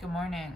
Good morning.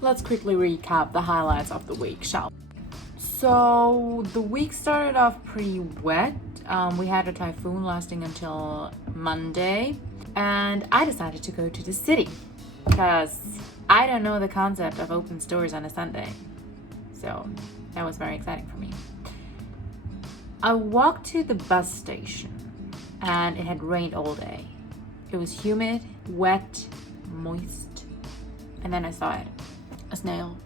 Let's quickly recap the highlights of the week, shall we? So the week started off pretty wet. We had a typhoon lasting until Monday, and I decided to go to the city because I don't know the concept of open stores on a Sunday. So that was very exciting for me. I walked to the bus station and it had rained all day. It was humid, wet, moist, and then I saw it. A snail.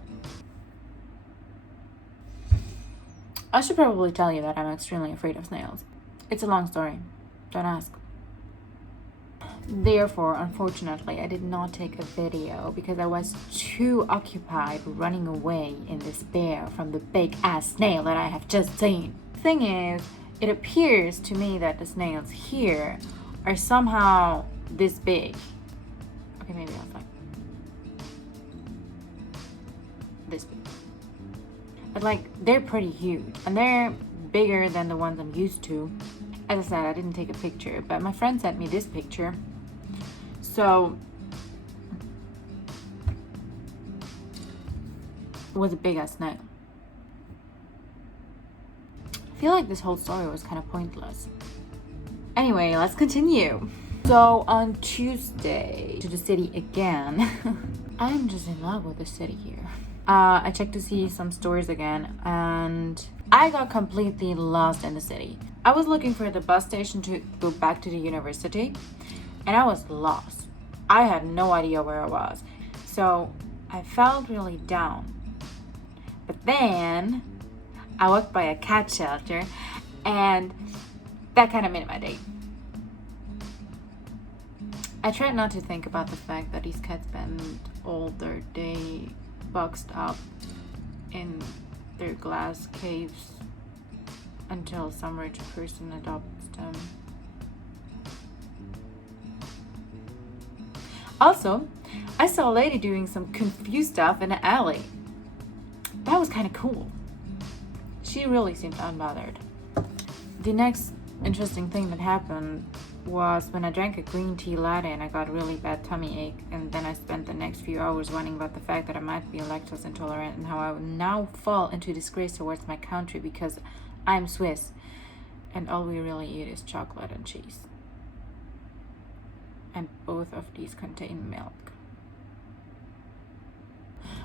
I should probably tell you that I'm extremely afraid of snails. It's a long story. Don't ask. Therefore, unfortunately, I did not take a video because I was too occupied running away in despair from the big ass snail that I have just seen. Thing is, it appears to me that the snails here are somehow this big. Okay, maybe outside. This big. But like, they're pretty huge and they're bigger than the ones I'm used to. As I said, I didn't take a picture, but my friend sent me this picture. So it was a big ass snail. I feel like this whole story was kind of pointless. Anyway, let's continue. So on Tuesday, to the city again. I'm just in love with the city here. I checked to see some stores again and I got completely lost in the city. I was looking for the bus station to go back to the university and I was lost. I had no idea where I was. So I felt really down. But then I walked by a cat shelter and that kind of made my day. I tried not to think about the fact that these cats spend all their day boxed up in their glass caves until some rich person adopts them. Also, I saw a lady doing some confused stuff in an alley. That was kind of cool. She really seemed unbothered. The next interesting thing that happened was when I drank a green tea latte and I got a really bad tummy ache, and then I spent the next few hours wondering about the fact that I might be lactose intolerant and how I would now fall into disgrace towards my country because I'm Swiss and all we really eat is chocolate and cheese. And both of these contain milk.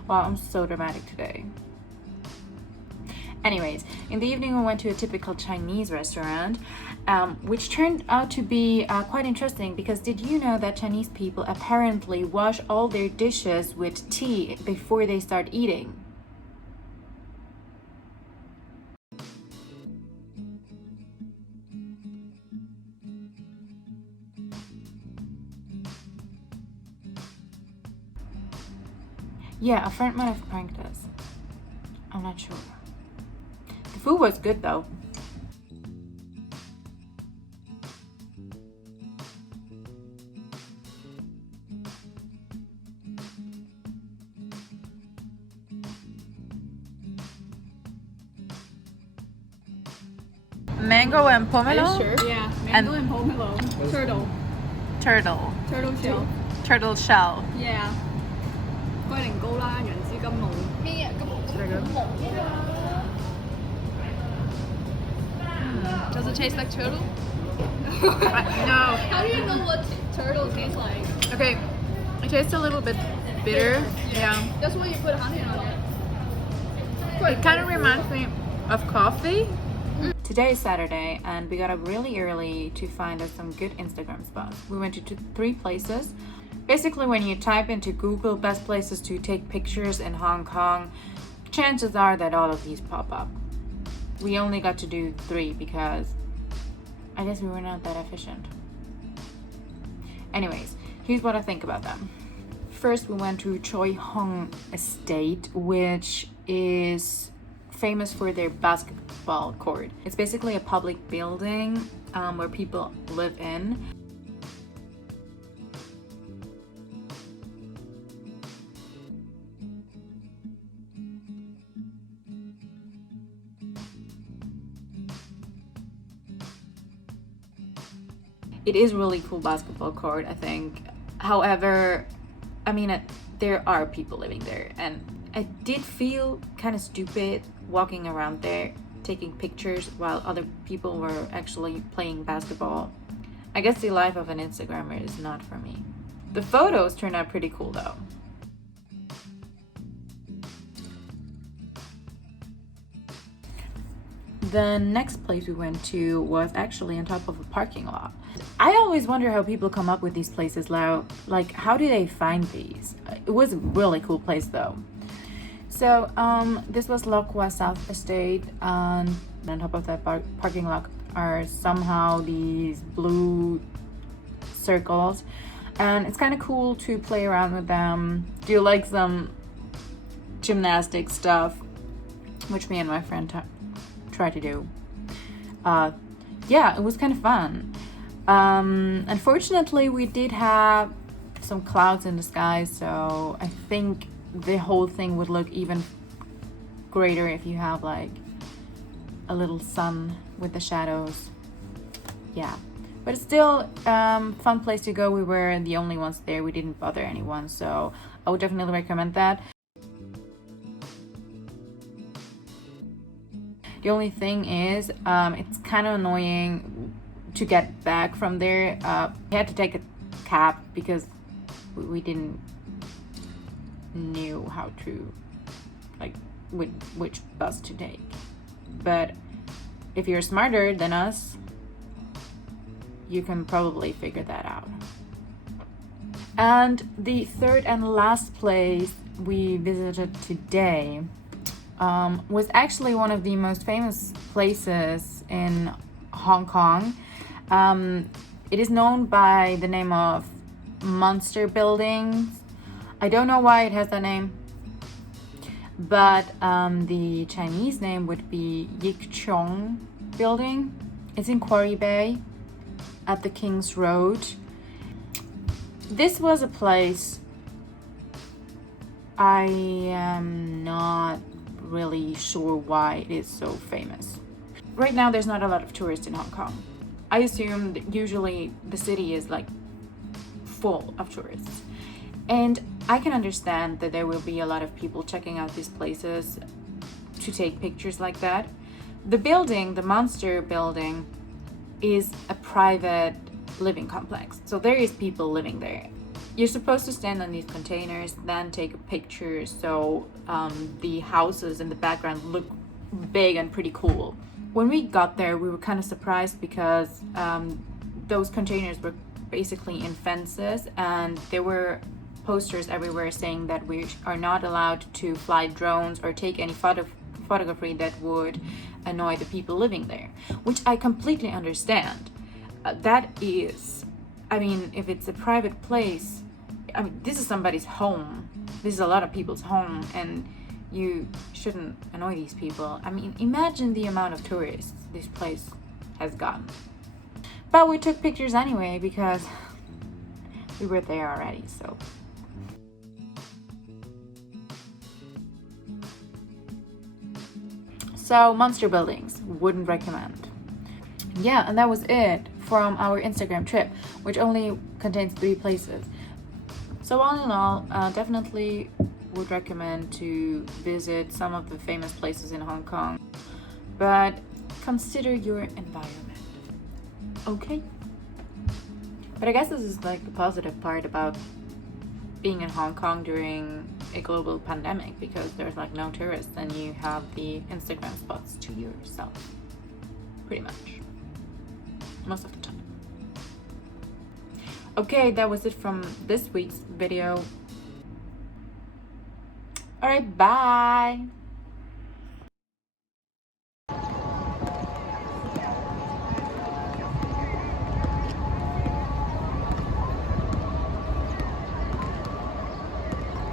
Wow, I'm so dramatic today. Anyways, in the evening we went to a typical Chinese restaurant, which turned out to be quite interesting because did you know that Chinese people apparently wash all their dishes with tea before they start eating? Yeah, a friend might have pranked us. I'm not sure. The food was good though. Mango and pomelo? Are you sure? Yeah, mango and pomelo. Turtle. Turtle. Turtle shell. Turtle shell. Yeah. 龜苓膏啦，楊枝甘露。咩啊？咁Does it taste like turtle? No. How do you know what turtle tastes like? Okay, it tastes a little bit bitter. Yeah. That's why you put honey on it. It kind of reminds me of coffee. Today is Saturday and we got up really early to find us some good Instagram spots. We went to 3 places. Basically, when you type into Google best places to take pictures in Hong Kong, chances are that all of these pop up. We only got to do 3 because I guess we were not that efficient. Anyways, here's what I think about them. First, we went to Choi Hong Estate, which is famous for their basketball court. It's basically a public building where people live in. It is really cool basketball court, I think. However, I mean, there are people living there, and I did feel kind of stupid walking around there taking pictures while other people were actually playing basketball. I guess the life of an Instagrammer is not for me. The photos turned out pretty cool though. The next place we went to was actually on top of a parking lot. I always wonder how people come up with these places, like how do they find these? It was a really cool place though. So this was Lokwa South Estate, and on top of that parking lot are somehow these blue circles, and it's kind of cool to play around with them, do like some gymnastic stuff, which me and my friend try to do. Yeah, it was kind of fun. Unfortunately, we did have some clouds in the sky, so I think the whole thing would look even greater if you have like a little sun with the shadows. Yeah, but it's still fun place to go. We were the only ones there. We didn't bother anyone, so I would definitely recommend that. The only thing is, it's kind of annoying to get back from there. We had to take a cab because we didn't knew how to, like, which bus to take. But if you're smarter than us, you can probably figure that out. And the third and last place we visited today was actually one of the most famous places in Hong Kong. It is known by the name of Monster Buildings. I don't know why it has that name, but the Chinese name would be Yik Chong Building. It's in Quarry Bay at the King's Road. This was a place I am not really sure why it is so famous. Right now there's not a lot of tourists in Hong Kong. I assume that usually the city is like full of tourists. And I can understand that there will be a lot of people checking out these places to take pictures like that. The building, the Monster Building, is a private living complex. So there is people living there. You're supposed to stand on these containers, then take a picture so the houses in the background look big and pretty cool. When we got there, we were kind of surprised because those containers were basically in fences, and there were posters everywhere saying that we are not allowed to fly drones or take any photography that would annoy the people living there, which I completely understand. That is, I mean, if it's a private place, I mean, this is somebody's home. This is a lot of people's home, and you shouldn't annoy these people. I mean, imagine the amount of tourists this place has gotten. But we took pictures anyway because we were there already, so. So, Monster Buildings, wouldn't recommend. Yeah, and that was it from our Instagram trip, which only contains 3 places. So all in all, definitely would recommend to visit some of the famous places in Hong Kong, but consider your environment. Okay? But I guess this is like the positive part about being in Hong Kong during a global pandemic, because there's like no tourists and you have the Instagram spots to yourself. Pretty much. Most of the time. Okay, that was it from this week's video. Alright, bye!